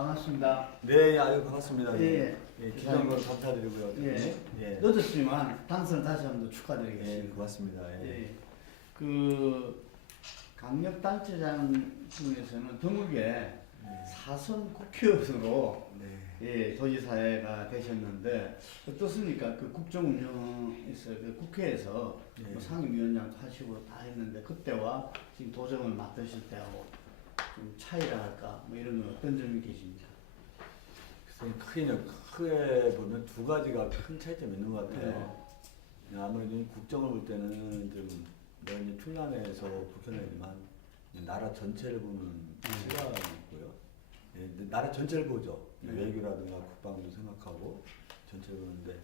반갑습니다. 네, 아유 반갑습니다. 예, 예, 기념으로 감사드리고요. 예, 예, 늦었지만 당선을 다시 한번 예, 축하드리겠습니다. 고맙습니다. 예. 예, 그 강력단체장 중에서는 전국에 사선 국회의원으로 네. 예, 도지사가 되셨는데 어떻습니까? 그 국정운영에서 그 국회에서 예. 뭐 상임위원장도 하시고 다 했는데 그때와 지금 도정을 맡으실 때하고 좀 차이라 할까 뭐 이런 건 어떤 점이 계십니까? 크게 보면 두 가지가 큰 차이점이 있는 것 같아요. 아무래도 이 국정을 볼 때는 좀 내가 이제 충남에서 국회의원이지만 나라 전체를 보는 시각이 있고요. 예, 나라 전체를 보죠. 외교라든가 국방도 생각하고 전체를 보는데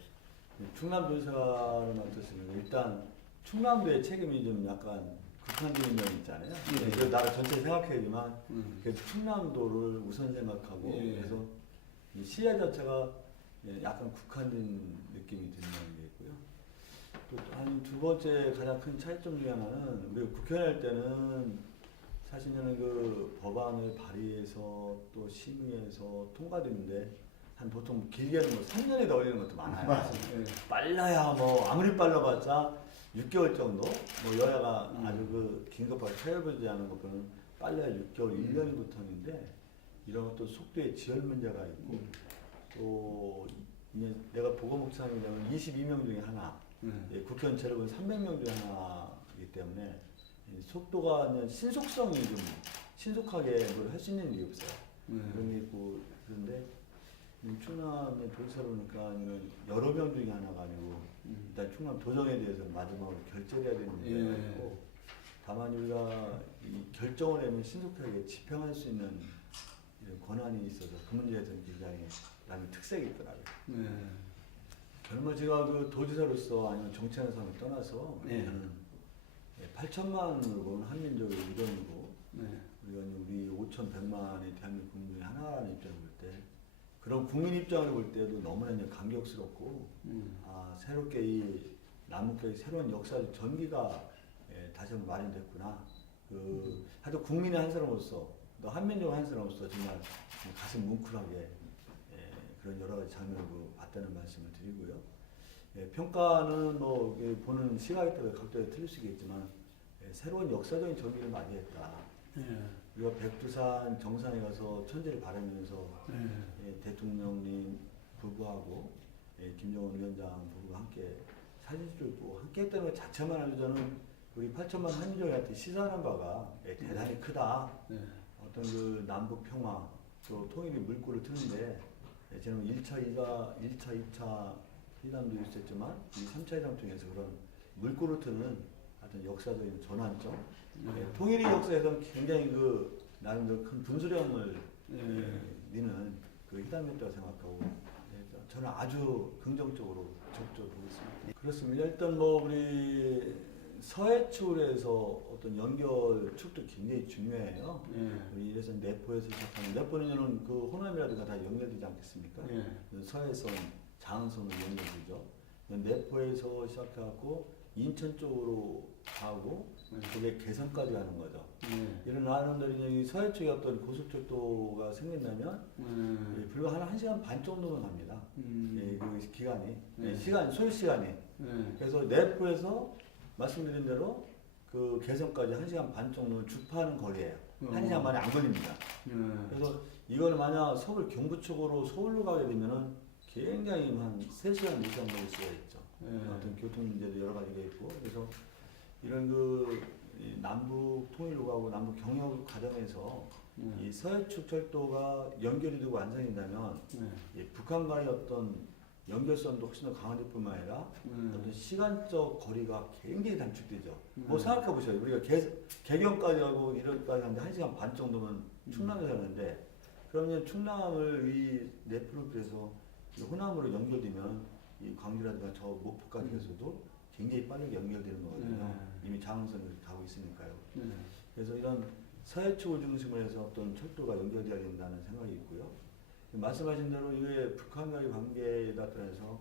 충남도지사를 맡았으면 일단 충남도의 책임이 좀 약간 국한적인 면이 있잖아요. 그래서 나라 전체를 생각해야지만 그래도 충남도를 우선 생각하고 그래서 이 시야 자체가 약간 국한된 느낌이 든다는 게 있고요. 또 한 두 번째 가장 큰 차이점 중에 하나는 우리가 국회의원 할 때는 사실은 그 법안을 발의해서 또 심의해서 통과되는데 한 보통 길게는 뭐 3년이 걸리는 것도 많아요. 맞습니다. 빨라야 뭐 아무리 빨라봤자 6개월 정도 뭐 여야가 아주 그 긴급하게 타협하지 않은 것들은 빨라야 6개월 1년부터인데 이런 것도 속도에 지연 문제가 있고 또 이제 내가 보건복지상이 되면 22명 중에 하나 예, 국회의원 체력은 300명 중에 하나이기 때문에 속도가 그냥 신속성이 좀 신속하게 뭘 할 수 있는 게 없어요. 그런 게 있고 그런데 충남의 도지사로 보니까 여러 명 중에 하나가 아니고 일단 충남 도정에 대해서 마지막으로 결정해야 되는 문제가 있고 다만 우리가 이 결정을 하면 신속하게 집행할 수 있는 이런 권한이 있어서 그 문제에서는 굉장히 나는 특색이 있더라고요. 젊어지가 그 도지사로서 아니면 정치하는 사람을 떠나서 저는 8천만으로 보는 한민족의 일원이고 우리 5,100만의 대한민국 국민의 하나라는 입장을 볼 때 그런 국민 입장을 볼 때도 너무나 이제 감격스럽고 아 새롭게 이 남북의 새로운 역사적 전기가 다시 한번 마련됐구나. 그 하여튼 국민의 한 사람으로서 또 한민족 한 사람으로서 정말 가슴 뭉클하게 그런 여러 가지 장면을 봤다는 말씀을 드리고요. 평가는 뭐 보는 시각에 따라 각도에 틀릴 수 있겠지만 새로운 역사적인 전기를 맞이했다. 우리가 백두산 정상에 가서 천지를 바라면서 대통령님 부부하고 김정은 위원장 부부가 함께 사진 찍고 함께 했다는 것 자체만 해도 저는 우리 8천만 한민족한테 시사하는 바가 대단히 크다. 어떤 그 남북 평화 또 통일의 물꼬를 트는데 저는 1차, 2차 회담도 있었지만 이 3차 회담 통해서 그런 물꼬를 트는 어떤 역사적인 전환점 통일의 역사에서는 굉장히 그 나름대로 큰 분수령을 미는 그 회담이었다고 생각하고 저는 아주 긍정적으로 적극적으로 보고 있습니다. 그렇습니다. 일단 뭐 우리 서해출에서 어떤 연결축도 굉장히 중요해요. 우리 이래서 내포에서 시작하는 내포는 그 호남이라든가 다 연결되지 않겠습니까? 서해선, 장흥선으로 연결되죠. 내포에서 시작해갖고 인천 쪽으로 가고 그게 개성까지 가는 거죠. 이런 하는데 서해 쪽에 어떤 고속철도가 생긴다면 불과 한 1시간 반 정도면 갑니다. 그 기간이 소요 시간이. 그래서 내포에서 말씀드린 대로 그 개성까지 1시간 반 정도는 주파하는 거리예요. 1시간 만에 안 걸립니다. 그래서 이거는 만약 서울 경부 쪽으로 서울로 가게 되면은 굉장히 한 3시간 이상 걸릴 수가 있죠. 어떤 교통 문제도 여러 가지가 있고 그래서 이런 그 남북 통일로 가고 남북 경협 과정에서 이 서해축 철도가 연결이 되고 완성된다면 북한과의 어떤 연결성도 훨씬 더 강화될 뿐만 아니라 어떤 시간적 거리가 굉장히 단축되죠. 뭐 생각해 보세요. 우리가 개경까지 하고 이럴까지 하는데 1시간 반 정도면 충남에서 하는데 그러면 충남을 이 내프로 그래서 호남으로 연결되면 이 광주라든가 저 목포까지 해서도 굉장히 빠르게 연결되는 거거든요. 이미 장흥선을 가고 있으니까요. 그래서 이런 서해축을 중심으로 해서 어떤 철도가 연결되어야 된다는 생각이 있고요. 말씀하신 대로 이게 북한과의 관계에 따라서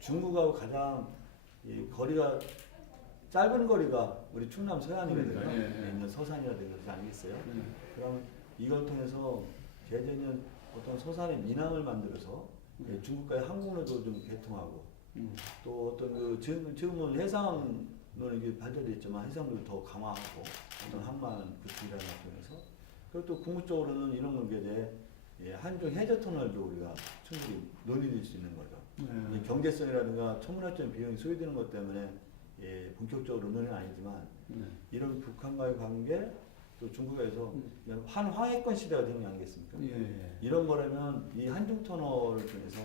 중국하고 가장 이 거리가 짧은 거리가 우리 충남 서해안이거든요. 서산이라든가 그러지 않겠어요? 그러면 이걸 통해서 재작년 어떤 소산의 민항을 만들어서 중국과의 항공로도 좀 개통하고 또 어떤 그 지금은 해상은 이게 발달돼 있지만 해상도 더 강화하고 어떤 항만 구축이라는 걸 통해서 그리고 또 궁극적으로는 이런 것에 대해 한중 해저 터널도 우리가 충분히 논의될 수 있는 거죠. 이 경제성이라든가 천문학적인 비용이 소요되는 것 때문에 본격적으로 논의는 아니지만 이런 북한과의 관계 또 중국에서 한화해권 시대가 되는 게 아니겠습니까? 이런 거라면 이 한중 터널을 통해서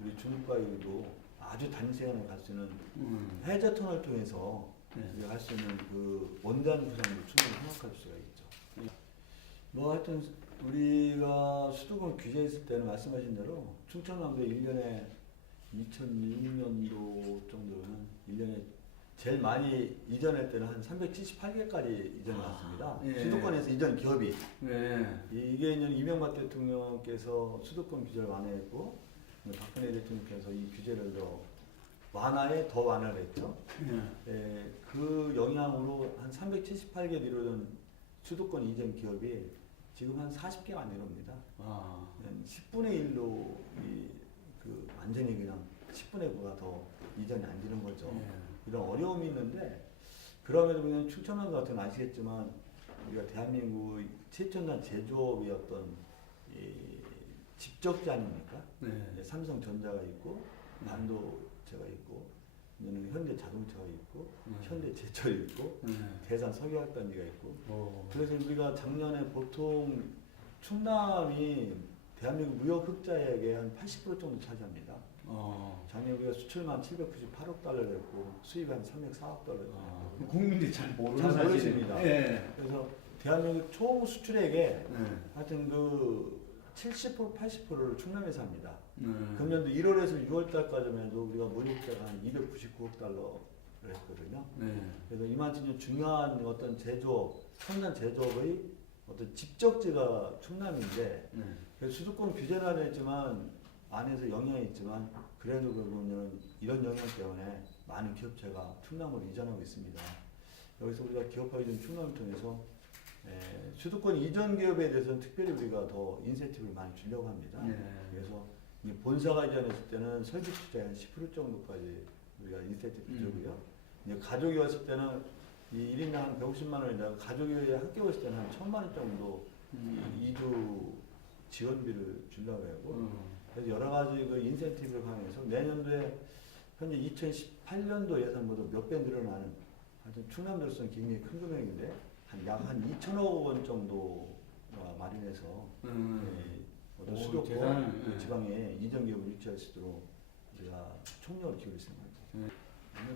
우리 중국과의도 아주 단시간에 갈 수 있는 해저 터널을 통해서 우리가 할 수 있는 그 원단 구상도 충분히 생각할 수가 있죠. 뭐 하여튼 우리가 수도권 규제했을 때는 말씀하신 대로 충청남도에 1년에 2006년도 정도는 1년에 제일 많이 이전할 때는 한 378개까지 이전이 왔습니다. 수도권에서 이전 기업이. 이게 이제 이명박 대통령께서 수도권 규제를 완화했고 박근혜 대통령께서 이 규제를 더 완화를 했죠. 그 영향으로 한 378개 이루어진 수도권 이전 기업이 지금 한 40개가 안 이릅니다. 10분의 1로 완전히 그냥 10분의 9가 더 이전이 안 되는 거죠. 이런 어려움이 있는데 그럼에도 그냥 충청남 같은 건 아시겠지만 우리가 대한민국 최첨단 제조업의 어떤 집적지 아닙니까? 삼성전자가 있고 반도체가 있고 현대자동차가 있고 현대제철이 있고 대산석유학단지가 있고 그래서 우리가 작년에 보통 충남이 대한민국 무역 흑자액의 한 80% 정도 차지합니다. 작년 우리가 수출만 798억 달러를 했고 수입이 한 304억 달러를 했고 국민들이 잘 모르는 잘 사실입니다. 모르십니다. 그래서 대한민국 총 수출액의 하여튼 그 70% 80%를 충남에서 합니다. 금년도 1월에서 6월 달까지만 해도 우리가 무역자가 한 299억 달러를 했거든요. 그래서 이만큼 중요한 어떤 제조업, 첨단 제조업의 어떤 집적지가 충남인데 그래서 수도권 규제는 안 했지만 안에서 영향이 있지만 그래도 그러면 이런 영향 때문에 많은 기업체가 충남으로 이전하고 있습니다. 여기서 우리가 기업화에 좀 충남을 통해서 수도권 이전 기업에 대해서는 특별히 우리가 더 인센티브를 많이 주려고 합니다. 그래서 이 본사가 이전했을 때는 설비 투자의 한 10% 정도까지 우리가 인센티브 주고요. 이제 가족이 왔을 때는 이 1인당 한 150만 원이다. 가족이 학교 왔을 때는 한 1,000만 원 정도 2주 지원비를 주려고 하고 그래서 여러 가지 그 인센티브를 강해서 내년도에 현재 2018년도 예산보다 몇 배 늘어나는 하여튼 충남도로서는 굉장히 큰 금액인데 약 한 2천억 원 정도가 마련해서 수도권 그 지방에 이전 기업을 유치할 수 있도록 우리가 총력을 기울일 생각입니다.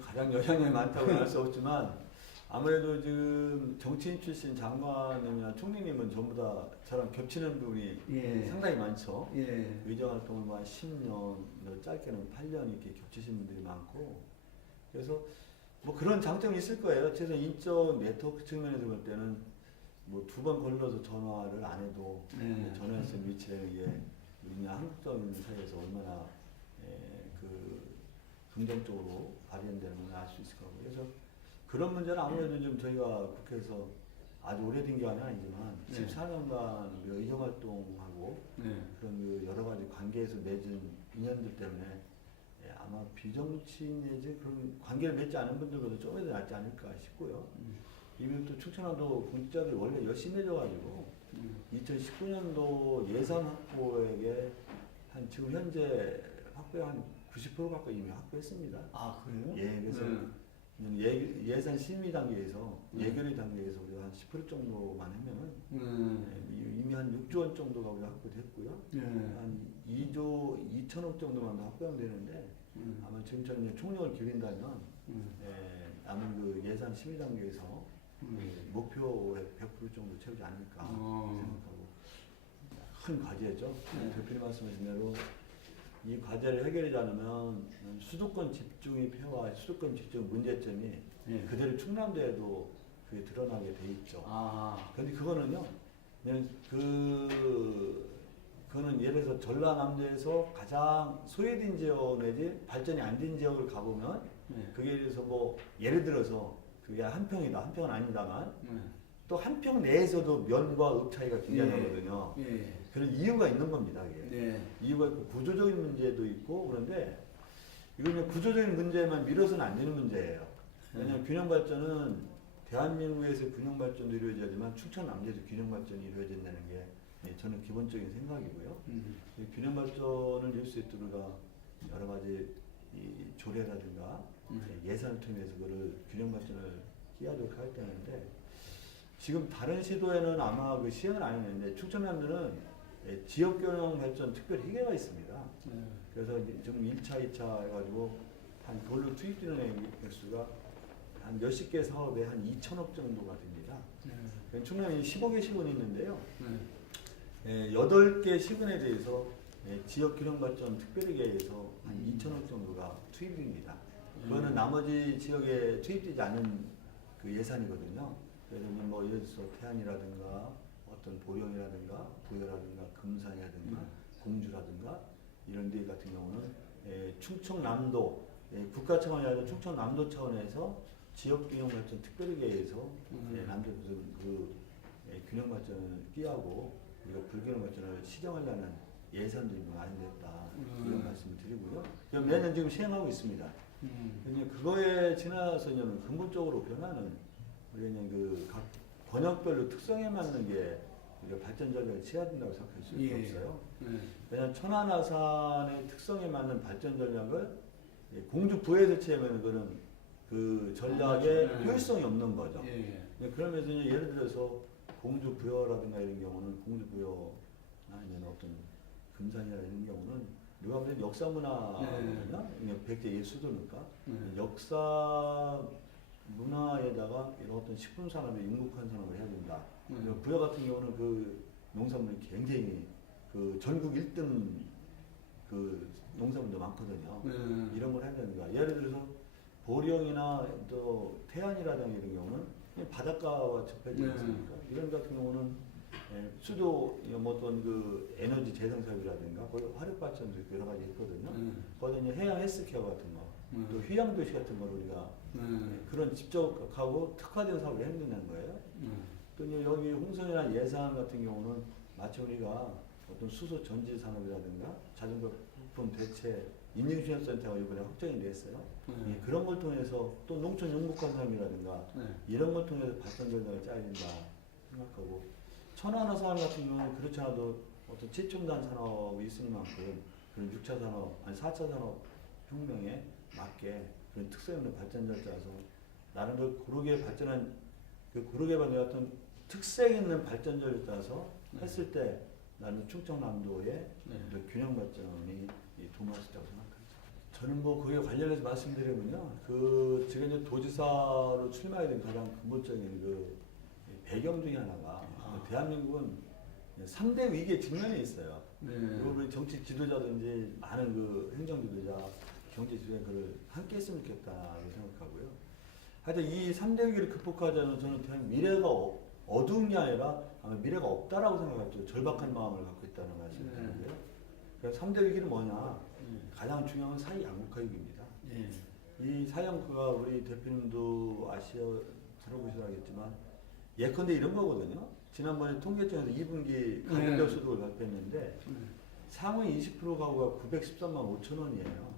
가장 영향력이 많다고 할 수 없지만 아무래도 지금 정치인 출신 장관님이나 총리님은 전부 다 저랑 겹치는 부분이 상당히 많죠. 의정활동을 뭐 한 10년, 짧게는 8년 이렇게 겹치신 분들이 많고 그래서 뭐 그런 장점이 있을 거예요. 최소 인적 네트워크 측면에서 볼 때는 뭐 2번 걸러서 전화를 안 해도 전화해서 위치에 의해 우리냐 한국적인 사이에서 얼마나 그 긍정적으로 발현되는 걸 알 수 있을 거고 그래서 그런 문제는 아무래도 좀 저희가 국회에서 아주 오래된 기간은 아니지만 14년간 우리가 의정활동하고 그런 그 여러 가지 관계에서 맺은 인연들 때문에 아마 비정치인 내지 그런 관계를 맺지 않은 분들보다 조금 더 낫지 않을까 싶고요. 이미 또 충청남도 공직자들이 원래 열심히 해줘가지고 2019년도 예산 확보액에 한 지금 현재 확보에 한 90% 가까이 이미 확보했습니다. 아 그래요? 그래서 예산 심의 단계에서 예결위 단계에서 우리가 한 10% 정도만 하면은 이미 한 6조 원 정도가 우리가 확보됐고요. 한 2조 2천억 정도만 더 확보하면 되는데 아마 지금처럼 총력을 기울인다면 남은 그 예산 심의 단계에서 목표의 100% 정도 채우지 않을까 생각하고 큰 과제죠. 대표님 말씀하신 대로 이 과제를 해결하지 않으면 수도권 집중의 폐와 수도권 집중 문제점이 그대로 충남도에도 그게 드러나게 돼 있죠. 그런데 그거는요, 그거는 예를 들어서 전라남도에서 가장 소외된 지역 내지 발전이 안 된 지역을 가보면 그게 예를 들어서 뭐 예를 들어서 그게 한 평이다, 한 평은 아닙니다만 또 한 평 내에서도 면과 읍 차이가 굉장히 나거든요. 그런 이유가 있는 겁니다. 이게. 네. 이유가 있고 구조적인 문제도 있고 그런데 이건 그냥 구조적인 문제만 밀어서는 안 되는 문제예요. 왜냐하면 균형 발전은 대한민국에서 균형 발전도 이루어져야지만 충청 남도에서 균형 발전이 이루어진다는 게 저는 기본적인 생각이고요. 이 균형 발전을 이룰 수 있도록 여러 가지 이 조례라든가 예산을 통해서 그를 균형 발전을 끼하도록 할 때인데 지금 다른 시도에는 아마 그 시행을 안 했는데 충청남도는 지역 균형 발전 특별 회계가 있습니다. 그래서 지금 1차, 2차 해가지고 한 그걸로 투입되는 액수가 한 몇십 개 사업에 한 2천억 정도가 됩니다. 충남이 15개 시군이 있는데요. 8개 시군에 대해서 지역 균형 발전 특별회계에서 한 2천억 정도가 투입됩니다. 그거는 나머지 지역에 투입되지 않은 그 예산이거든요. 그래서 뭐 예를 들어서 태안이라든가 어떤 보령이라든가 부여라든가 금산이라든가 공주라든가 이런 데 같은 경우는 충청남도 국가 차원이 아니라 충청남도 차원에서 지역 균형 발전 특별회계에서 남도 무슨 그 균형 발전을 끼하고 우리가 불균형 발전을 시정하려는 예산들이 마련됐다 이런 말씀을 드리고요. 매년 지금 시행하고 있습니다. 그냥 그거에 지나서 이제 근본적으로 변화는 우리가 그냥 그 각 권역별로 특성에 맞는 게 우리가 발전 전략을 취해야 된다고 생각할 수밖에 없어요. 왜냐하면 천안아산의 특성에 맞는 발전 전략을 공주 부에서 취하면 그거는 그 전략에 효율성이 없는 거죠. 그러면서 이제 예를 들어서 공주 부여라든가 이런 경우는 공주 부여 아니면 어떤 금산이나 이런 경우는 누가 보면 역사 문화거든요. 백제 예수도니까 역사 문화에다가 이런 어떤 식품 산업에 육목한 산업을 해야 된다. 부여 같은 경우는 그 농산물이 굉장히 그 전국 1등 그 농산물도 많거든요. 이런 걸 해야 되는가. 예를 들어서 보령이나 또 태안이라든가 이런 경우는 바닷가와 접해져 있으니까 이런 같은 경우는 수도 뭐 어떤 그 에너지 재생 사업이라든가 거기 화력 발전도 있고 여러 가지 있거든요. 거기 이제 해양 헬스케어 같은 거, 또 휴양 도시 같은 걸 우리가 그런 직접하고 특화된 사업을 해야 된다는 거예요. 또 이제 여기 홍성이나 예산 같은 경우는 마치 우리가 어떤 수소 전지 산업이라든가 자전거 부품 대체 인증시험센터가 이번에 확정이 됐어요. 그런 걸 통해서 또 농촌 영목한 산업이라든가 이런 걸 통해서 발전 전략을 짜야 된다 생각하고 천안아산 같은 경우는 그렇지 않아도 어떤 최첨단 산업이 있을 만큼 그런 6차 산업 아니 4차 산업 혁명에 맞게 그런 특성 있는 발전을 짜서 나는 그 고르게 발전한 그 고르게 발전한 어떤 특색 있는 발전을 짜서 했을 때 나는 충청남도의 균형 발전이 도움할 수 있다고 생각합니다. 저는 뭐 그에 관련해서 말씀드리면요, 그 제가 이제 도지사로 출마하게 된 가장 근본적인 그 배경 중에 하나가 대한민국은 3대 위기에 직면해 있어요. 그리고 우리 정치 지도자든지 많은 그 행정 지도자, 경제 지도자 그걸 함께 했으면 좋겠다고 생각하고요. 하여튼 이 3대 위기를 극복하자면 저는 대한 미래가 어두운 게 아니라 아마 미래가 없다라고 생각하죠. 절박한 마음을 갖고 있다는 말씀을 드리고요. 그래서 3대 위기는 뭐냐? 가장 중요한 건 사회 양극화 위기입니다. 이 사회 양극화가 우리 대표님도 들어보시라겠지만 예컨대 이런 거거든요. 지난번에 통계청에서 2분기 가구별 소득을 발표했는데 상위 20% 가구가 913만 5천 원이에요.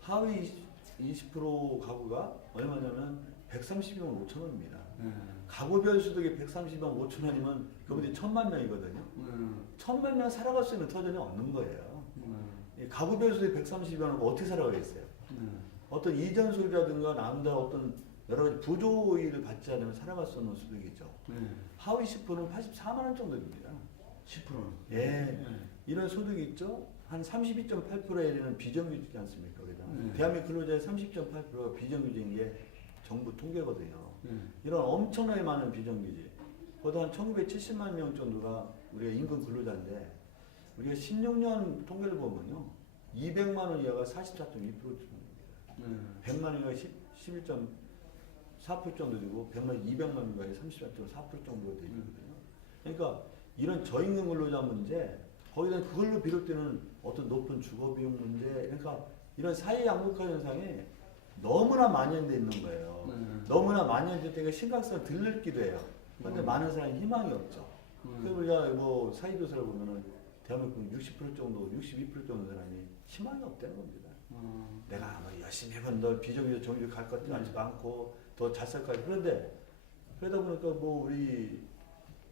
하위 20% 가구가 얼마냐면 132만 5천 원입니다. 가구별 소득이 130만 5천 원이면 그분이 1,000만 명이거든요. 1,000만 명 살아갈 수 있는 터전이 없는 거예요. 가구별 소득이 130만 원 어떻게 살아가겠어요? 어떤 이전 소득이라든가 남다 어떤 여러 가지 부조 일을 받지 않으면 살아갈 수 없는 소득이죠. 하위 10%는 84만 원 정도입니다. 10%는? 예. 이런 소득이 있죠. 한 32.8%에 이르는 비정규직이지 않습니까? 대한민국 근로자의 30.8%가 비정규직인 게 정부 통계거든요. 이런 엄청나게 많은 비정규직. 보다 한 1970만 명 정도가 우리가 임금 근로자인데 우리가 16년 통계를 보면요. 200만 원 이하가 44.2%입니다. 100만 원 이하가 11.4% 정도 되고 100만 원, 200만 원 이하가 34.4% 정도가 되거든요. 그러니까 이런 저임금 근로자 문제, 거기다 그걸로 비롯되는 어떤 높은 주거 비용 문제, 그러니까 이런 사회 양극화 현상이 너무나 만연돼 있는 거예요. 너무나 만연돼 있으니까 심각성을 덜 느끼도 해요. 그런데 많은 사람이 희망이 없죠. 그래서 우리가 뭐 사회조사를 보면은 대한민국 60% 정도, 62% 정도 사람이 희망이 없다는 겁니다. 내가 아마 열심히 해본 널 비정규직 정규직 갈 것 같지도 않고 더 잘 살 거야. 그런데 그러다 보니까 뭐 우리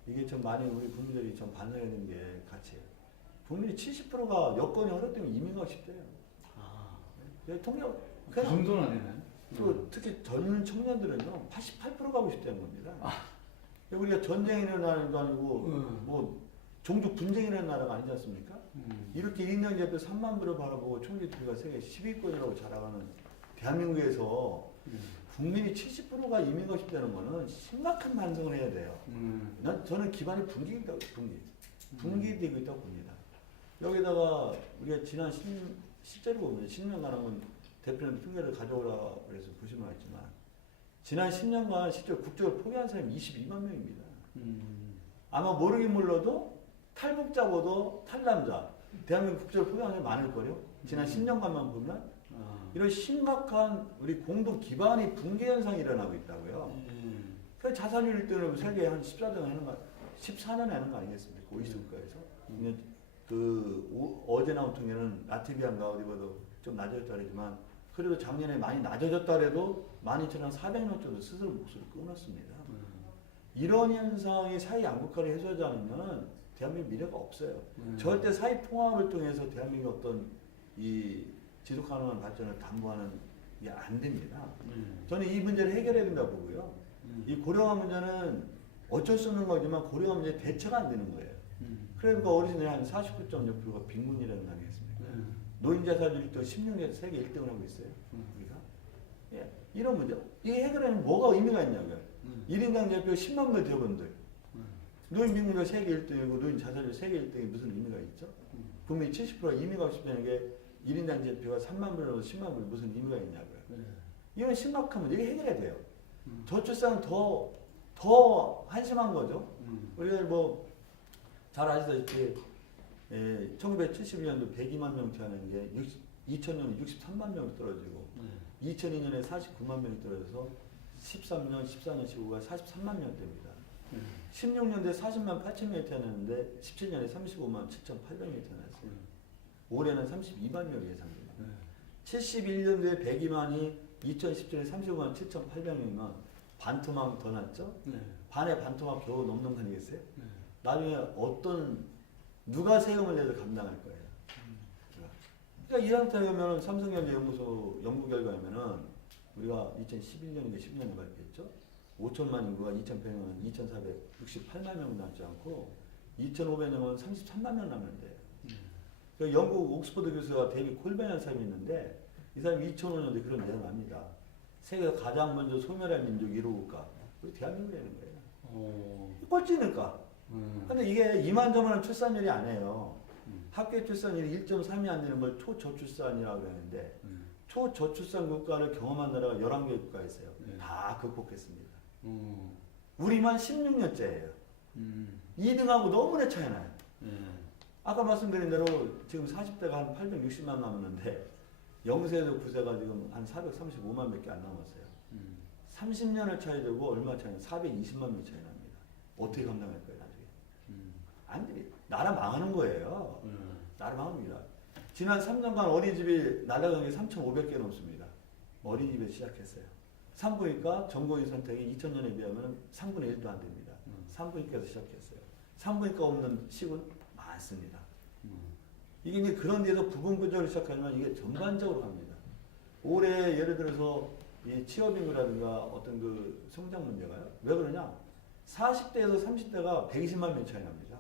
이게 좀 많이 우리 국민들이 좀 반응해야 되는 게 같이 국민이 70%가 여건이 어렵기 때문에 이민 가고 싶대요. 통역 그 정도나 되나요? 또 특히 젊은 청년들은요 88% 가고 싶다는 겁니다. 우리가 전쟁이 일어나는 나라도 아니고 뭐 종족 분쟁이 일어나는 나라가 아니지 않습니까? 이렇게 1년 제표 3만 불을 바라보고 총기 투기가 세계 10위권이라고 자랑하는 대한민국에서 국민이 70%가 이민 가고 싶다는 거는 심각한 반성을 해야 돼요. 저는 기반이 붕괴되고 있다고 봅니다. 여기다가 우리가 지난 실제로 보면 10년간 한번 대표님 통계를 가져오라 그래서 보시면 알지만 지난 10년간 실제로 국적을 포기한 사람이 22만 명입니다. 아마 모르긴 몰라도 탈북자보다 탈남자 대한민국 국적을 포기한 사람이 많을 거요. 지난 10년간만 보면 이런 심각한 우리 공동 기반이 붕괴 현상이 일어나고 있다고요. 그 자살률 1등을 세계에 한 14등 하는 거, 14년에 하는 거 아니겠습니까? OECD 국가에서. 어제 나온 통계는 라트비아인가 어디보다 좀 낮아졌다 그러지만 그래도 작년에 많이 낮아졌다 그래도 12,400명 정도 스스로 목소리를 끊었습니다. 이런 현상이 사회 양극화를 해소하지 않으면 대한민국 미래가 없어요. 절대 사회 통합을 통해서 대한민국 어떤 이 지속 가능한 발전을 담보하는 게 안 됩니다. 저는 이 문제를 해결해야 된다고 보고요. 이 고령화 문제는 어쩔 수 없는 거지만 고령화 문제 대처가 안 되는 거예요. 그러니까 어르신들이 한 49.6%가 빈곤이라는 거 아니겠습니까? 노인자 사주율 또 16년에서 세계 1등을 하고 있어요. 우리가. 예, 이런 문제. 이게 해결하면 뭐가 의미가 있냐고요. 1인당 대표 10만 명 대원들. 노인 빈곤율 세계 1등이고 노인 자살률 세계 1등이 무슨 의미가 있죠? 국민 70%가 이민 가고 싶다는 게 1인당 대표가 3만 불에서 10만 불 무슨 의미가 있냐고요. 이건 심각한 문제. 이게 해결해야 돼요. 저출산은 더 한심한 거죠. 우리가 뭐 잘 아시다시피 1971년도 102만 명 태어난 게 2000년에 63만 명이 떨어지고 2002년에 49만 명이 떨어져서 13년, 14년, 15가 43만 명대입니다. 16년도에 40만 8천 명이 태어났는데 17년에 35만 7,800명이 태어났어요. 올해는 32만 명이 예상됩니다. 71년도에 102만이 2017년에 35만 7,800명이면 반토막 더 났죠? 반의 반토막 겨우 넘는 거 아니겠어요? 나중에 누가 세금을 내서 감당할 거예요. 그러니까 이 상태면 삼성경제연구소 연구 결과면은 우리가 2011년인가 12년에 발표했죠. 5천만 인구가 2,100만, 2,468만 명 남지 않고 2,500명은 33만 명 남는 데요. 그러니까 영국 옥스퍼드 교수가 데이비드 콜벤이라는 사람이 있는데 이 사람이 2005년도에 그런 내용을 합니다. 세계에서 가장 먼저 소멸할 민족 1호 국가. 우리 대한민국이라는 거예요. 꼴찌니까. 근데 이게 2만 점은 출산율이 아니에요. 학교 출산율이 1.3이 안 되는 걸 초저출산이라고 그러는데 초저출산 국가를 경험한 나라가 11개 국가가 있어요. 다 극복했습니다. 우리만 16년째예요. 2등하고 너무나 차이 나요. 아까 말씀드린 대로 지금 40대가 한 860만 남았는데 0세에서 9세가 지금 한 435만 밖에 안 남았어요. 30년을 차이 들고 얼마 차이나 420만 명 차이 납니다. 어떻게 감당할 거예요, 나중에? 안 돼. 나라 망하는 거예요. 나라 망합니다. 지난 3년간 어린이집이 날아간 게 3,500개 넘습니다. 어린이집에 시작했어요. 산부인과 전공의 선택이 2000년에 비하면 3분의 1도 안 됩니다. 산부인과에서 시작했어요. 산부인과 없는 시군 많습니다. 이게 이제 그런 데서 부분부적으로 시작하면 이게 전반적으로 갑니다. 올해 예를 들어서 이 취업인구라든가 어떤 그 성장 문제가요. 왜 그러냐? 40대에서 30대가 120만 명 차이 납니다.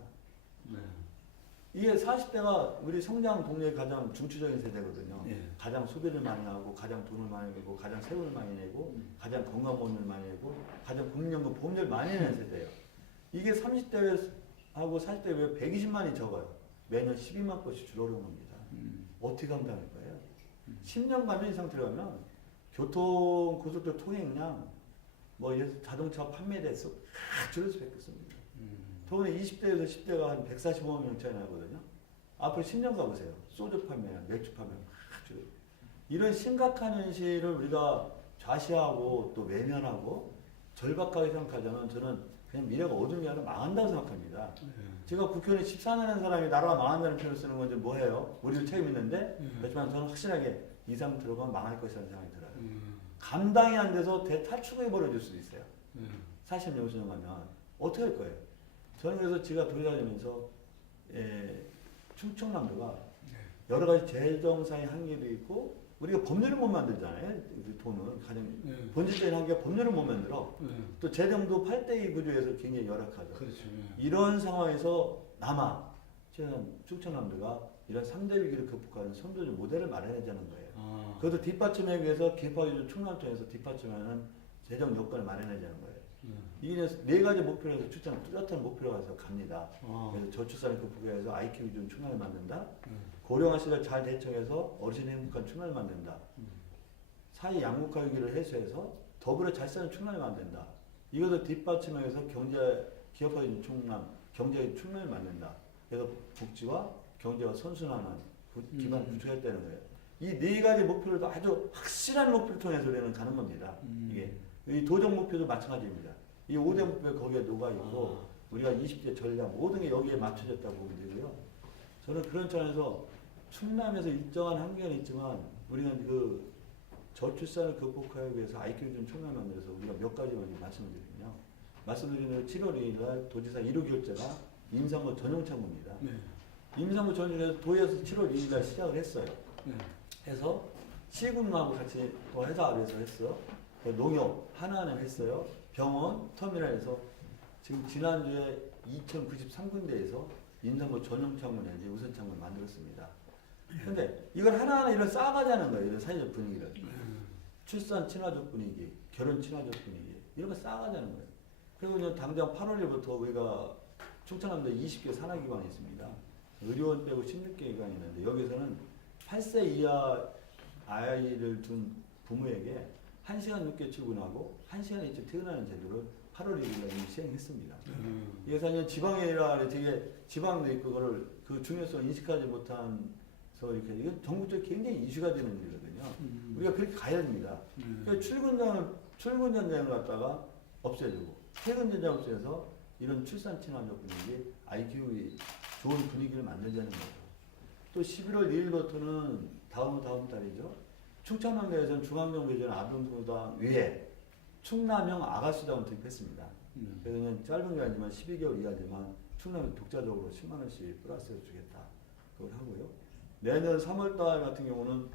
이게 40대가 우리 성장 동력의 가장 중추적인 세대거든요. 가장 소비를 많이 하고, 가장 돈을 많이 내고, 가장 세금을 많이 내고, 가장 건강보험을 많이 내고, 가장 국민연금 보험료를 많이 내는 세대예요. 이게 30대하고 40대 왜 120만이 적어요? 매년 12만 건씩 줄어드는 겁니다. 어떻게 감당할 거예요? 10년 가면 이 상태로 가면 교통, 고속도로 통행량, 뭐 자동차 판매 대수 줄을 수밖에 없습니다. 더군다나 20대에서 10대가 한 145만 명 차이 나거든요. 앞으로 10년 가보세요. 소주 판매, 맥주 판매 줄어요. 이런 심각한 현실을 우리가 좌시하고 또 외면하고 절박하게 생각하자면 저는 그냥 미래가 어둠이 아니라 망한다고 생각합니다. 제가 국회의원 14년 한 사람이 나라가 망한다는 표현을 쓰는 건지 뭐해요? 우리도 책임 있는데 그렇지만 저는 확실하게 이상 들어가면 망할 것이라는 생각이 들어요. 감당이 안 돼서 대탈출이 벌어질 수도 있어요. 40년 수령하면 어떻게 할 거예요? 저는 그래서 제가 돌아다니면서 충청남도가 여러 가지 재정상의 한계도 있고 우리가 법률을 못 만들잖아요. 돈은 가장 본질적인 한계가 법률을 못 만들어. 또 재정도 8대2 구조에서 굉장히 열악하죠. 그렇죠. 이런 상황에서 충청남도가 이런 3대 위기를 극복하는 선도적 모델을 마련해자는 거예요. 그것도 뒷받침하기 위해서 개파기준 충남청에서 뒷받침하는 재정 요건을 마련해자는 거예요. 이게 네 가지 목표에서 추천 뚜렷한 목표가 해서 갑니다. 그래서 저출산을 극복하기 위해서 IQ 기준 충남을 만든다. 고령화 시대를 잘 대처해서 어르신의 행복한 충남을 만든다. 사회 양극화 위기를 해소해서 더불어 잘 사는 충남을 만든다. 이것을 뒷받침해서 기업화인 충남, 경제의 충남을 만든다. 그래서 복지와 경제가 선순환하는 기반 구축했다는 거예요. 이 네 가지 목표를 아주 확실한 목표를 통해서 우리는 가는 겁니다. 이게 이 도정 목표도 마찬가지입니다. 이 5대 목표 거기에 녹아 있고 우리가 20대 전략 모든 게 여기에 맞춰졌다고 보면 되고요. 저는 그런 차원에서 충남에서 일정한 한계는 있지만 우리는 그 저출산을 극복하기 위해서 IQ 기준 충남 만들어서 우리가 몇 가지만 말씀드리면요. 말씀드리는 7월 2일 날 도지사 1호 결재가 임산부 전용 창구입니다. 임산부 전용에서 도에서 7월 2일 날 시작을 했어요. 해서 시군하고 같이 또 회사에서 했어. 농협 하나는 했어요. 병원 터미널에서 지금 지난주에 2093군데에서 임산부 전용 창문 내지 우선 창문을 만들었습니다. 근데 이걸 하나하나 이런 쌓아가자는 거예요. 이런 사회적 분위기를. 출산 친화적 분위기, 결혼 친화적 분위기 이런 거 쌓아가자는 거예요. 그리고 이제 당장 8월 1일부터 우리가 충청남도에 20개 산하기관이 있습니다. 의료원 빼고 16개 기관이 있는데 여기서는 8세 이하 아이를 둔 부모에게 1시간 6개 출근하고 1시간 일찍 퇴근하는 제도를 8월 1일에 이미 시행했습니다. 이게 사실 지방이라 되게 지방도 있고 그거를 그 중요성을 인식하지 못한 서 이렇게 이건 전국적으로 굉장히 이슈가 되는 일이거든요. 우리가 그렇게 가야 됩니다. 그러니까 출근 전쟁을 갖다가 없애주고 퇴근 전쟁 없애서 이런 출산 친화적 분위기, IQ의 좋은 분위기를 만들자는 거죠. 또 11월 1일부터는 다음 달이죠. 충청남도에서는 중앙정부에서는 아동수당 외에 충남형 아가수당을 도입했습니다. 그래서 그냥 짧은 기간이지만 12개월 이하지만 충남에 독자적으로 10만 원씩 플러스해 주겠다. 그걸 하고요. 내년 3월달 같은 경우는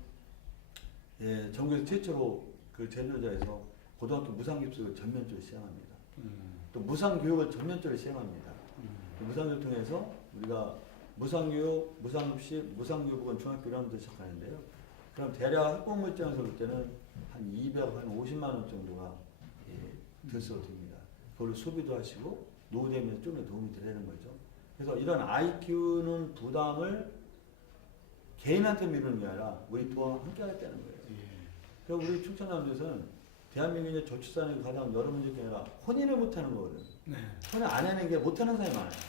전국에서 최초로 그 제도자에서 고등학교 무상급식을 전면적으로 시행합니다. 또 무상교육을 전면적으로 시행합니다. 무상교육 통해서 우리가 무상교육, 무상급식, 무상교육은 중학교 1학년부터 시작하는데요. 그럼 대략 학부모 입장에서 볼 때는 한 250만 원 정도가 들수록 됩니다. 그걸로 소비도 하시고 노후되면 좀 더 도움이 되는 거죠. 그래서 이런 IQ는 부담을 개인한테 미루는 게 아니라 우리 부모와 함께 하겠다는 거예요. 그리고 우리 충청남도에서는 대한민국의 저출산의 가장 여러 문제 중에 하나 혼인을 못하는 거거든요. 혼인 안 하는 게 못하는 사람이 많아요.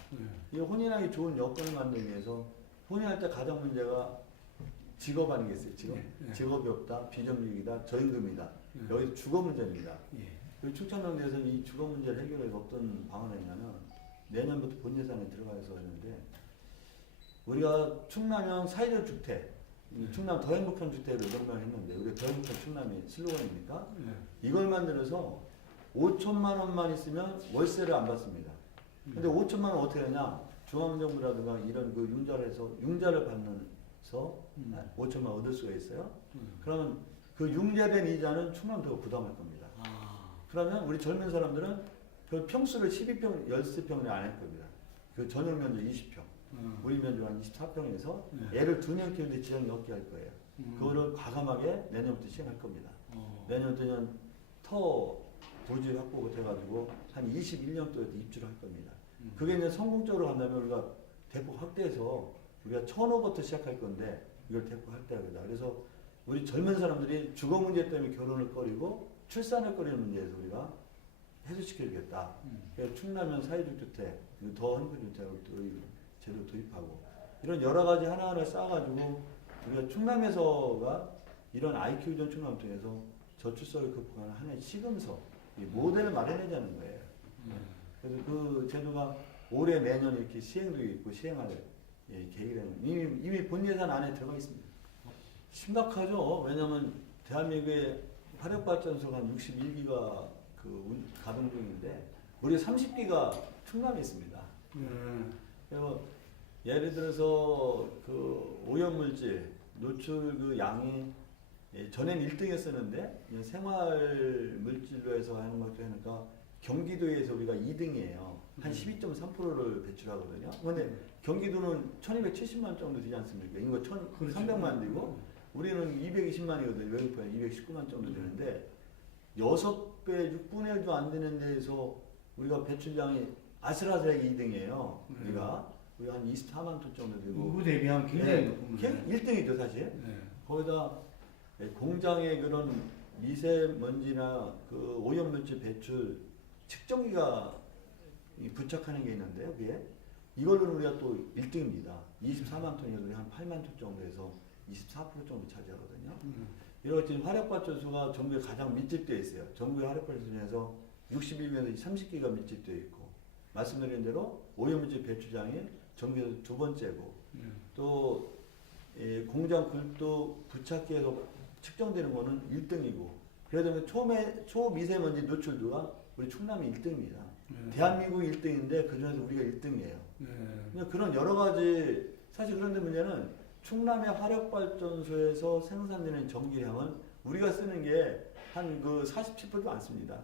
이 혼인하기 좋은 여건을 만들기 위해서 혼인할 때 가장 문제가 직업 아니겠어요? 직업이 없다, 비정규직이다, 저임금이다. 여기서 주거 문제입니다. 그리고 충청남도에서는 이 주거 문제를 해결해서 어떤 방안을 했냐면 내년부터 본 예산에 들어가서 했는데 우리가 충남형 사회적 주택, 충남 더 행복한 주택을 명명했는데 우리 더 행복한 충남이 슬로건입니까? 이걸 만들어서 5천만 원만 있으면 월세를 안 받습니다. 근데 5천만 원 어떻게 하냐? 중앙정부라든가 이런 그 융자를 받면서 5천만 원 얻을 수가 있어요. 그러면 그 융자된 이자는 충남도가 부담할 겁니다. 그러면 우리 젊은 사람들은 그 평수를 12평, 13평에 안 할 겁니다. 그 전용 면적 20평. 우리 면적 한 24평에서 애를 2명 키우는데 지장이 없게 할 거예요. 그거를 과감하게 내년부터 시행할 겁니다. 내년부터는 터 부지 확보가 돼가지고 한 21년 동안 입주를 할 겁니다. 그게 이제 성공적으로 간다면 우리가 대폭 확대해서 우리가 1,000호부터 시작할 건데 이걸 대폭 확대하겠다. 그래서 우리 젊은 사람들이 주거 문제 때문에 결혼을 꺼리고 출산을 꺼리는 문제에서 우리가 해소시켜주겠다. 그래서 충남형 사회적 주택, 더 행복 주택을 제도 도입하고 이런 여러 가지 하나하나 쌓아가지고 우리가 충남에서가 이런 IQ 전 충남 통해서 저출산을 극복하는 하나의 시금석, 이 모델을 마련하자는 거예요. 그래서 그 제도가 올해 매년 이렇게 시행되고 있고 시행할 계획이라는 이미 본 예산 안에 들어가 있습니다. 심각하죠. 왜냐하면 대한민국의 화력발전소가 한 61기가 가동 중인데 우리 30기가 충남에 있습니다. 그래서 예를 들어서 그 오염물질 노출 그 양이 전엔 1등이었었는데 생활 물질로 해서 하는 것도 하니까 경기도에서 우리가 2등이에요. 한 12.3%를 배출하거든요. 근데 경기도는 1270만 정도 되지 않습니까? 인구 1300만 되고 우리는 220만이거든요. 외국보다 219만 정도 되는데 6배, 6분의 1도 안 되는 데에서 우리가 배출량이 아슬아슬하게 2등이에요. 우리가 한 24만 톤 정도 되고 그 대비하면 굉장히 높은 거예요. 1등이죠 사실. 거기다 공장의 그런 미세먼지나 그 오염물질 배출 측정기가 부착하는 게 있는데 여기에 이걸로는 우리가 또 1등입니다. 24만 톤이어도 한 8만 톤 정도에서 24% 정도 차지하거든요. 이런 지금 화력발전소가 전국에 가장 밀집되어 있어요. 전국의 화력발전소 중에서 61개에서 30기가 밀집되어 있고 말씀드린 대로 오염물질 배출량이 전국에서 두 번째고 또 공장 굴도 부착기에서 측정되는 거는 1등이고 그래도 초미세먼지 노출도가 우리 충남이 1등입니다. 대한민국 1등인데 그중에서 우리가 1등이에요. 그런 여러 가지 사실 그런데 문제는 충남의 화력발전소에서 생산되는 전기량은 우리가 쓰는 게 한 그 47%도 안 씁니다.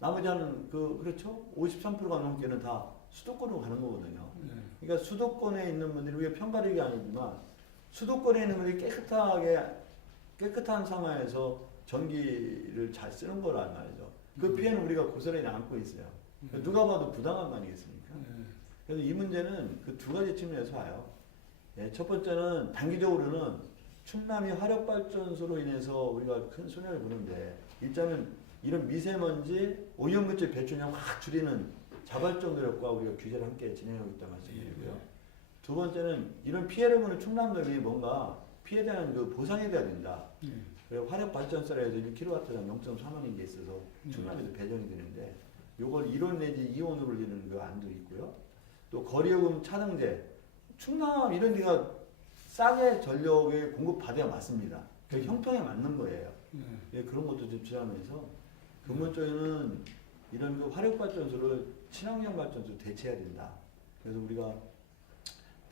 나머지 한 그렇죠? 53%가 넘게는 다 수도권으로 가는 거거든요. 그러니까 수도권에 있는 분들이 우리가 편가르기 아니지만 수도권에 있는 분들이 깨끗한 상황에서 전기를 잘 쓰는 거란 말이죠. 그 피해는 우리가 고스란히 안고 있어요. 누가 봐도 부당한 거 아니겠습니까? 그래서 이 문제는 그 두 가지 측면에서 와요. 첫 번째는 단기적으로는 충남이 화력발전소로 인해서 우리가 큰 손해를 보는데 일단은 이런 미세먼지, 오염물질 배출량 확 줄이는 자발적 노력과 우리가 규제를 함께 진행하고 있다는 말씀드리고요. 두 번째는 이런 피해를 보는 충남도민이 뭔가 피해에 대한 그 보상이 돼야 된다. 그리고 화력발전소라 해서 1kW당 0.3원인 게 있어서 충남에도 배정이 되는데 요걸 1원 내지 2원으로 올리는 그 안도 있고요. 또 거리요금 차등제 충남 이런 데가 싸게 전력을 공급받아야 맞습니다. 그 형평에 맞는 거예요. 그런 것도 좀 주장하면서 근본적으로는 이런 그 화력발전소를 친환경 발전소로 대체해야 된다. 그래서 우리가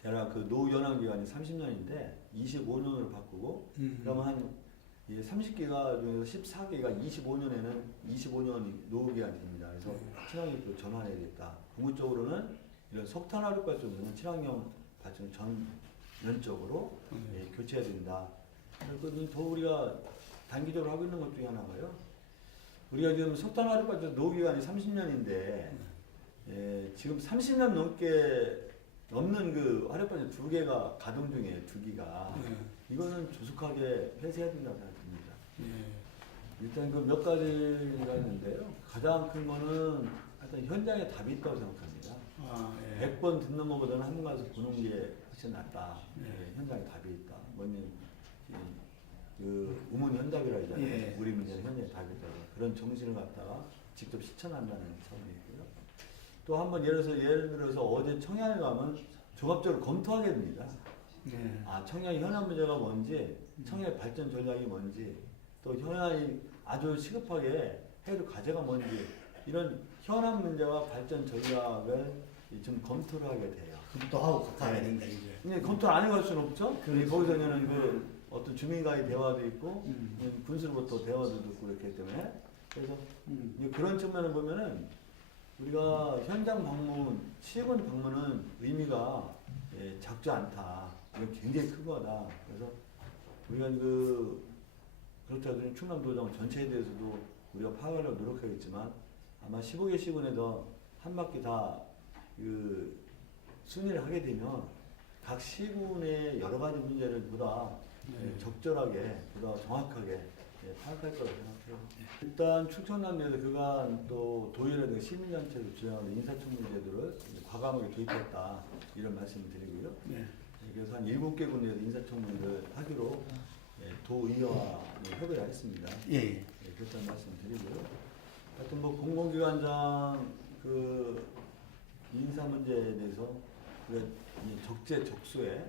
대략 그 노연한 기간이 30년인데 25년으로 바꾸고 그러면 한 30기가 중에서 14기가 25년에는 25년 노후 기간이 됩니다. 그래서 친환경으로 전환해야겠다. 궁극적으로는 이런 석탄 화력발전소는 친환경 발전 전면적으로 교체해야 된다. 그래서 더 우리가 단기적으로 하고 있는 것 중에 하나가요. 우리가 지금 석탄 화력발전소 노후 기간이 30년인데 지금 30년 넘는 그 화력발전소 두 개가 가동 중이에요. 두 기가. 이거는 조속하게 폐쇄해야 된다고 생각합니다. 일단 그 몇 가지가 있는데요. 가장 큰 거는 하여튼 현장에 답이 있다고 생각합니다. 100번 듣는 것보다는 한 번 가서 보는 게 훨씬 낫다. 현장에 답이 있다. 뭐냐면 그 우문 현답이라 하잖아요. 우리 문제는 현장에 답이 있다. 그런 정신을 갖다가 직접 실천한다는 차원이 있고요. 또 한 번 예를 들어서 어제 청양에 가면 종합적으로 검토하게 됩니다. 청양의 현안 문제가 뭔지, 청양의 발전 전략이 뭔지, 또 현안이 아주 시급하게 해야 될 과제가 뭔지 이런 현안 문제와 발전 전략을 좀 검토를 하게 돼요. 검토하고 가야 된다 이제. 근데 검토를 안 해갈 수는 없죠. 거기서는 그 어떤 주민과의 대화도 있고 군수로부터 대화도 듣고 그렇기 때문에 그래서 그런 측면을 보면은 우리가 현장 방문, 시군 방문은 의미가 작지 않다. 이건 굉장히 큰 거다. 그래서 우리가 그렇다고 충남도정 전체에 대해서도 우리가 파악하려고 노력하겠지만 아마 15개 시군에서 한 바퀴 다 순위를 하게 되면 각 시군의 여러 가지 문제를 보다 적절하게, 보다 정확하게 파악할 거라고 생각해요. 일단 충청남도에서 그간 또 도의회라든가 시민단체에서 주장하는 인사청문 제도를 과감하게 도입했다. 이런 말씀을 드리고요. 그래서 한 7개 군데에서 인사청문을 하기로 도의회와 협의를 했습니다. 그렇다는 말씀을 드리고요. 하여튼 공공기관장 그 인사 문제에 대해서 우리가 이 적재적소에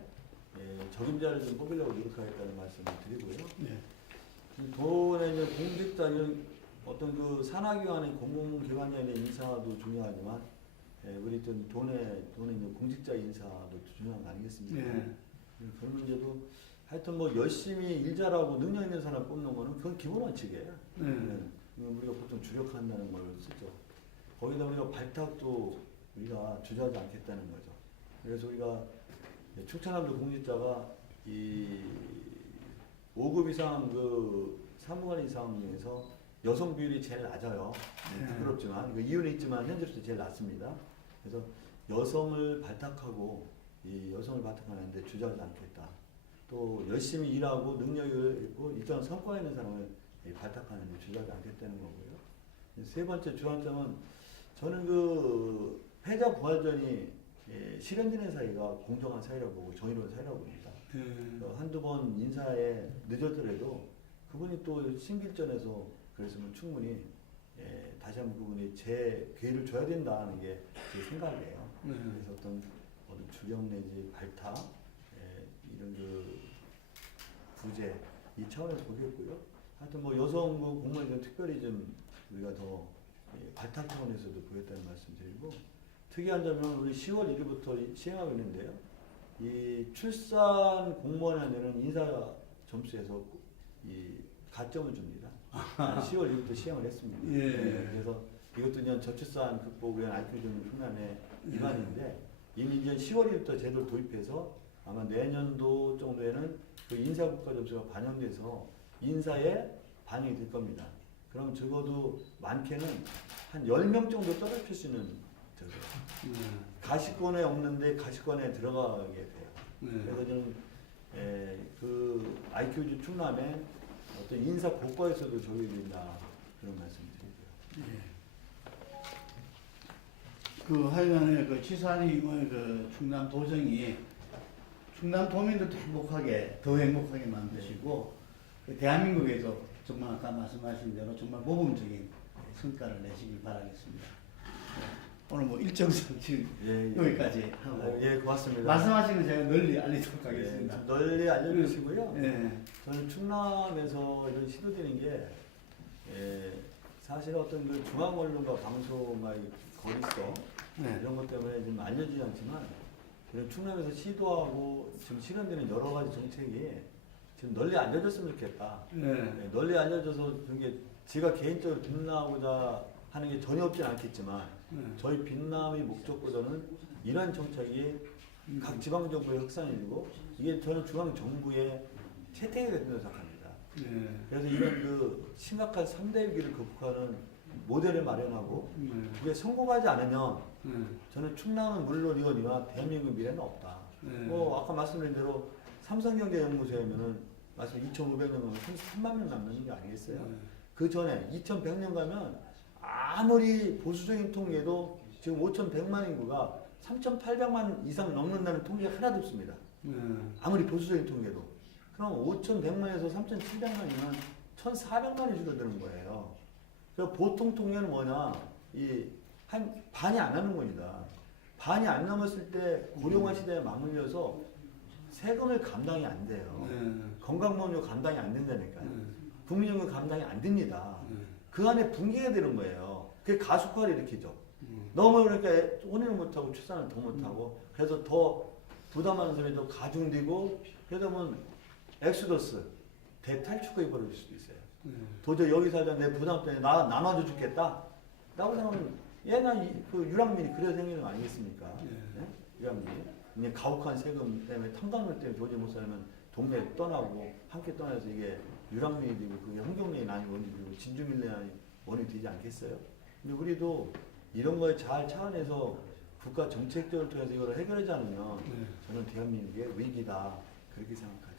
적임자를 좀 뽑으려고 노력하겠다는 말씀을 드리고요. 네. 돈의 이제 공직자 이런 어떤 그 산하기관의 공공기관의 인사도 중요하지만 우리 돈의 공직자 인사도 중요한 거 아니겠습니까? 네. 그런 문제도 하여튼 뭐 열심히 일 잘하고 능력 있는 사람 뽑는 거는 그건 기본 원칙이에요. 우리가 보통 주력한다는 걸 쓰죠. 거기다 우리가 발탁도 우리가 주저하지 않겠다는 거죠. 그래서 우리가 충청남도 공직자가 이 5급 이상 그 사무관 이상 중에서 여성 비율이 제일 낮아요. 부끄럽지만 그 이유는 있지만 현재로서 제일 낮습니다. 그래서 여성을 발탁하고 이 여성을 발탁하는데 주저하지 않겠다. 또 열심히 일하고 능력을 있고 일정한 성과 있는 사람을 발탁하는데 주저하지 않겠다는 거고요. 세 번째 주안점은 저는 그 패자 부활전이 실현되는 사이가 공정한 사이라고 보고 정의로운 사이라고 봅니다. 한두 번 인사에 늦었더라도 그분이 또 신길전에서 그랬으면 충분히 다시 한번 그분이 제 기회를 줘야 된다는 게 제 생각이에요. 그래서 어떤 주경 내지 발탁 이런 그 부재 이 차원에서 보겠고요. 하여튼 뭐 여성 공무원이 좀 특별히 좀 우리가 더 발탁 차원에서도 보겠다는 말씀드리고 특이한 점은 우리 10월 1일부터 시행하고 있는데요. 이 출산 공무원에는 인사 점수에서 이 가점을 줍니다. 10월 1일부터 시행을 했습니다. 그래서 이것도 그냥 저출산 극복 위한 IQ 중 흉남의 일환인데 이미 이제 10월 1일부터 제도를 도입해서 아마 내년도 정도에는 그 인사 국가 점수가 반영돼서 인사에 반영이 될 겁니다. 그럼 적어도 많게는 한 10명 정도 떨어질 수 있는 가시권에 없는데 가시권에 들어가게 돼요. 그래서 저는 그 IQ주 충남에 어떤 인사 고과에서도 적용이 된다 그런 말씀드리고요. 그 하여간에 그 치사님의 그 충남 도정이 충남 도민들도 행복하게 더 행복하게 만드시고 그 대한민국에서 정말 아까 말씀하신 대로 정말 모범적인 성과를 내시길 바라겠습니다. 오늘 뭐 일정상 지금 여기까지 하고 고맙습니다. 말씀하신 건 제가 널리 알리도록 하겠습니다. 널리 알려주시고요. 저는 충남에서 이런 시도되는 게 사실 어떤 그 중앙 언론과 방송의 거리성 이런 것 때문에 좀 알려지지 않지만 이런 충남에서 시도하고 지금 실현되는 여러 가지 정책이 지금 널리 알려졌으면 좋겠다. 널리 알려져서 이게 제가 개인적으로 빛나고자 하는 게 전혀 없진 않겠지만 저희 빛남의 목적보다는 이러한 정책이 각 지방정부에 확산해지고 이게 저는 중앙정부의 채택이 된다고 생각합니다. 그래서 이런 그 심각한 3대 위기를 극복하는 모델을 마련하고 그게 성공하지 않으면 저는 충남은 물론이거니와 대한민국 미래는 없다. 뭐 아까 말씀드린 대로 삼성경제연구소에면은 말씀 2,500년 가면 33만 명 남는 게 아니겠어요? 그 전에 2,100년 가면 아무리 보수적인 통계도 지금 5,100만 인구가 3,800만 이상 넘는다는 통계가 하나도 없습니다. 아무리 보수적인 통계도. 그럼 5,100만에서 3,700만이면 1,400만이 줄어드는 거예요. 그러니까 보통 통계는 뭐냐? 한 반이 안 하는 겁니다. 반이 안 넘었을 때 고령화 시대에 맞물려서 세금을 감당이 안 돼요. 건강보험료 감당이 안 된다니까요. 국민연금 감당이 안 됩니다. 그 안에 붕괴가 되는 거예요. 그게 가속화를 일으키죠. 너무 그러니까 혼인을 못하고 출산을 더 못하고 그래서 더 부담하는 사람이 더 가중되고 그러다 보면 엑소더스 대탈출구에 벌어질 수도 있어요. 도저히 여기서 하자 내 부담 때문에 나눠줘 죽겠다. 라고 생각하면 그 유랑민이 그래야 생기는 거 아니겠습니까? 유랑민이. 이제 가혹한 세금 때문에 탕감료 때문에 도저히 못 살면 동네 떠나고 함께 떠나서 이게 유랑민이 되고 그게 환경민이 난이 원인이 되고 진주민란이 원인이 되지 않겠어요? 근데 우리도 이런 거에 잘 차원에서 국가 정책들을 통해서 이걸 해결하지 않으면 저는 대한민국의 위기다 그렇게 생각합니다.